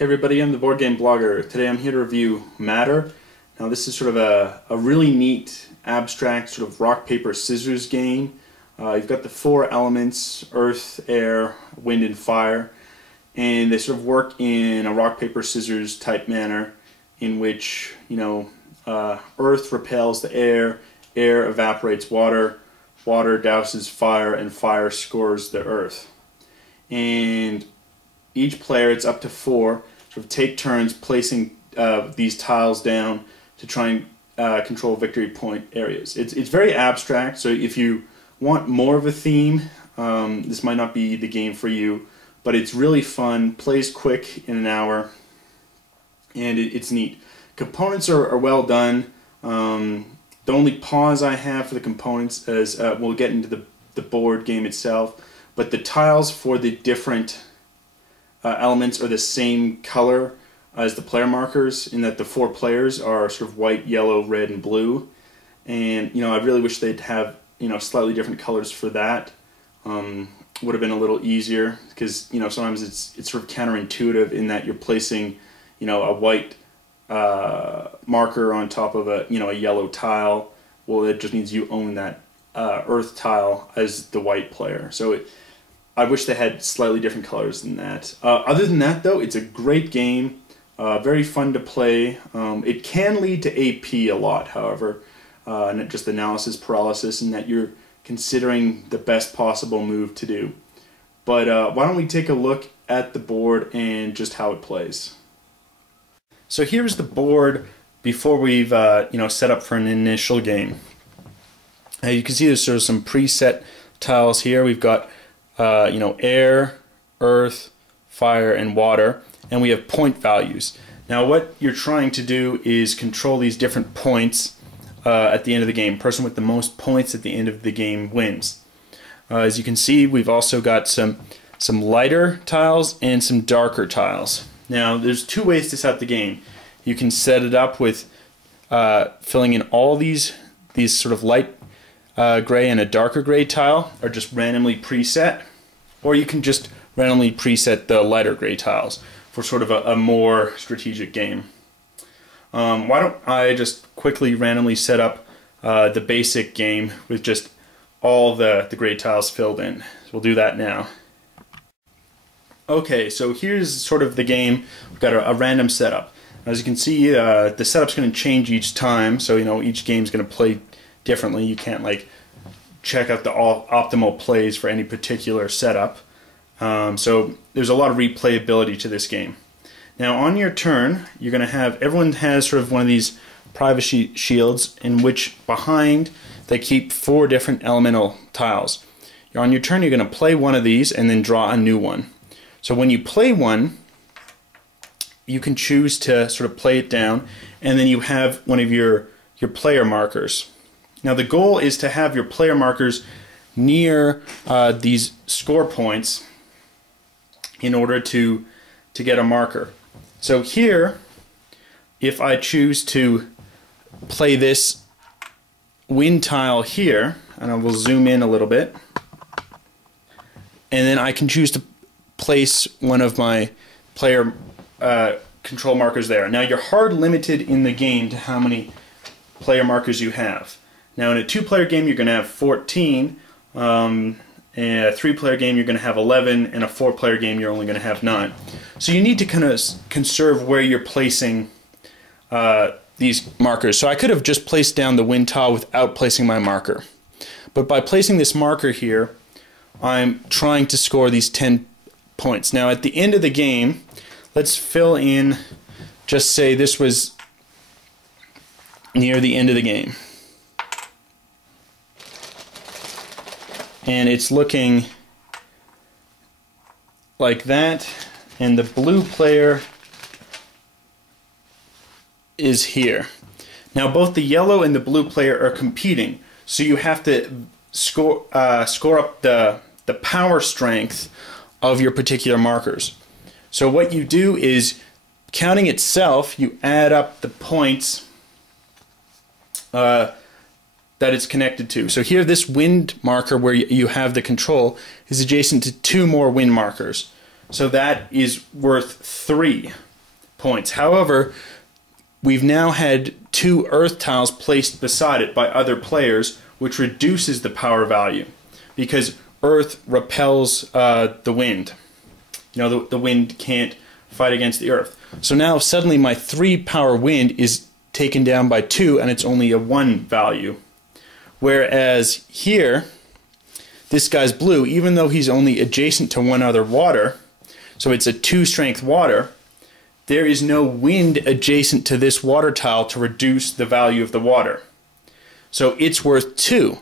Hey everybody, I'm the Board Game Blogger. Today I'm here to review Matter. Now this is sort of a really neat, abstract sort of rock, paper, scissors game. You've got the four elements, earth, air, wind, and fire. And they sort of work in a rock, paper, scissors type manner in which, earth repels the air evaporates water, water douses fire, and fire scores the earth. And each player, it's up to four, sort of take turns placing these tiles down to try and control victory point areas. It's very abstract, so if you want more of a theme, this might not be the game for you, but it's really fun, plays quick in an hour, and it's neat. Components are well done. The only pause I have for the components is we'll get into the board game itself, but the tiles for the different elements are the same color as the player markers, in that the four players are sort of white, yellow, red, and blue. And I really wish they'd have slightly different colors for that. Would have been a little easier, because sometimes it's sort of counterintuitive in that you're placing a white marker on top of a yellow tile. Well, it just means you own that earth tile as the white player. So I wish they had slightly different colors than that. Other than that, though, it's a great game. Very fun to play. It can lead to AP a lot, however, not just analysis paralysis, in that you're considering the best possible move to do. But why don't we take a look at the board and just how it plays. So here's the board before we've set up for an initial game. You can see there's sort of some preset tiles here. We've got air, earth, fire, and water, and we have point values. Now what you're trying to do is control these different points at the end of the game. Person with the most points at the end of the game wins. As you can see, we've also got some lighter tiles and some darker tiles. Now there's two ways to set the game. You can set it up with filling in all these sort of light gray and a darker gray tile are just randomly preset, or you can just randomly preset the lighter gray tiles for sort of a more strategic game. Why don't I just quickly randomly set up the basic game with just all the gray tiles filled in. So we'll do that now. Okay, so here's sort of the game. We've got a random setup. As you can see, the setup's going to change each time, so each game's going to play differently. You can't check out the optimal plays for any particular setup. So there's a lot of replayability to this game. Now on your turn, you're going to have, everyone has sort of one of these privacy shields in which behind they keep four different elemental tiles. On your turn, you're going to play one of these and then draw a new one. So when you play one, you can choose to sort of play it down, and then you have one of your player markers. Now the goal is to have your player markers near these score points in order to get a marker. So here, if I choose to play this wind tile here, and I will zoom in a little bit, and then I can choose to place one of my player control markers there. Now you're hard limited in the game to how many player markers you have. Now in a two-player game you're going to have 14, in a three-player game you're going to have 11, and a four-player game you're only going to have 9. So you need to kind of conserve where you're placing these markers. So I could have just placed down the wind tile without placing my marker. But by placing this marker here, I'm trying to score these 10 points. Now at the end of the game, let's fill in, just say this was near the end of the game. And it's looking like that, and the blue player is here. Now both the yellow and the blue player are competing, so you have to score up the power strength of your particular markers. So what you do is, counting itself, you add up the points that it's connected to. So here, this wind marker where you have the control is adjacent to 2 more wind markers. So that is worth 3. points. However, we've now had 2 earth tiles placed beside it by other players, which reduces the power value because earth repels the wind. You know, the wind can't fight against the earth. So now suddenly my 3 power wind is taken down by 2 and it's only a 1 value. Whereas here, this guy's blue, even though he's only adjacent to 1 other water, so it's a 2 strength water, there is no wind adjacent to this water tile to reduce the value of the water. So it's worth 2.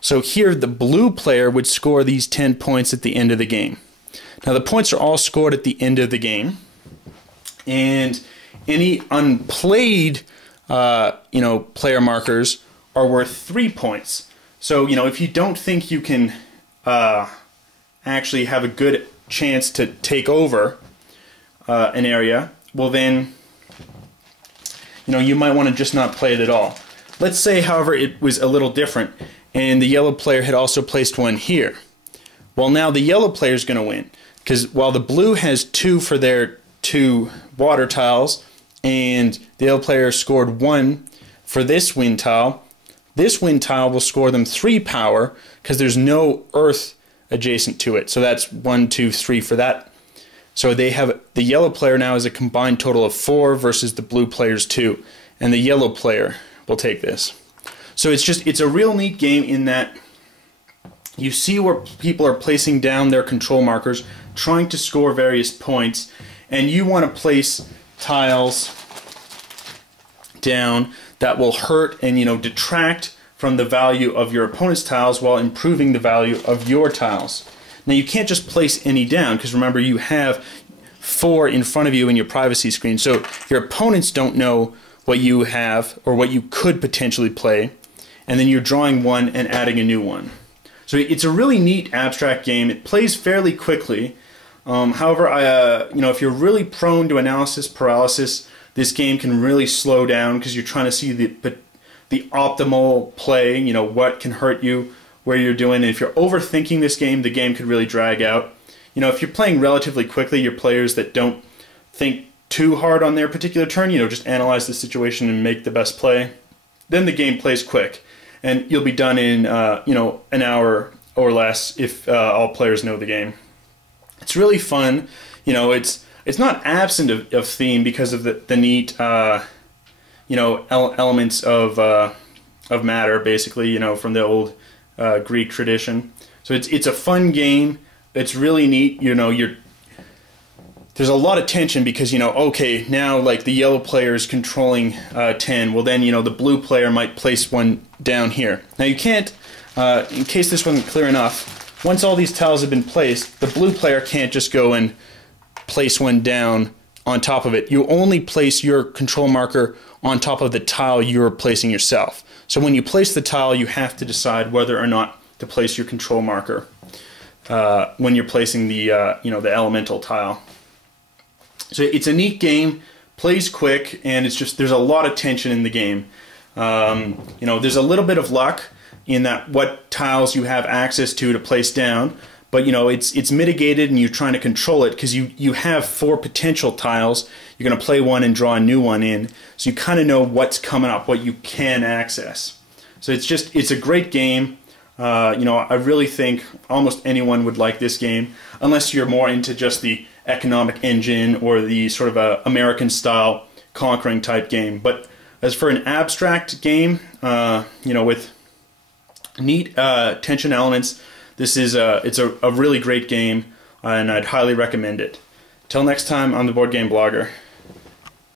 So here the blue player would score these 10 points at the end of the game. Now the points are all scored at the end of the game, and any unplayed player markers are worth 3 points. So if you don't think you can actually have a good chance to take over an area, well then you might want to just not play it at all. Let's say, however, it was a little different and the yellow player had also placed one here. Well, now the yellow player is going to win, because while the blue has 2 for their 2 water tiles and the yellow player scored 1 for this wind tile will score them 3 power because there's no earth adjacent to it. So that's 1, 2, 3 for that. So they have, the yellow player now has a combined total of 4 versus the blue player's 2, and the yellow player will take this. So it's a real neat game in that you see where people are placing down their control markers, trying to score various points, and you want to place tiles down that will hurt and detract from the value of your opponent's tiles while improving the value of your tiles. Now you can't just place any down, because remember, you have 4 in front of you in your privacy screen, so your opponents don't know what you have or what you could potentially play, and then you're drawing 1 and adding a new one. So it's a really neat abstract game. It plays fairly quickly. However, if you're really prone to analysis paralysis, this game can really slow down because you're trying to see the optimal play, what can hurt you, where you're doing. And if you're overthinking this game, the game could really drag out. If you're playing relatively quickly, you're players that don't think too hard on their particular turn, just analyze the situation and make the best play, then the game plays quick. And you'll be done in, an hour or less if all players know the game. It's really fun. It's not absent of theme because of the neat, elements of matter, basically, from the old Greek tradition. So it's a fun game. It's really neat. There's a lot of tension because, okay, now like the yellow player is controlling 10. Well, then, the blue player might place one down here. Now you can't, in case this wasn't clear enough, once all these tiles have been placed, the blue player can't just go and place one down on top of it. You only place your control marker on top of the tile you're placing yourself. So when you place the tile, you have to decide whether or not to place your control marker when you're placing the, the elemental tile. So it's a neat game, plays quick, and there's a lot of tension in the game. There's a little bit of luck in that what tiles you have access to place down, but it's mitigated and you're trying to control it because you have 4 potential tiles. You're going to play one and draw a new one in, so you kind of know what's coming up, what you can access. So it's a great game. I really think almost anyone would like this game, unless you're more into just the economic engine or the sort of American style conquering type game. But as for an abstract game, with neat tension elements, this is it's a really great game, and I'd highly recommend it. Till next time, I'm the Board Game Blogger.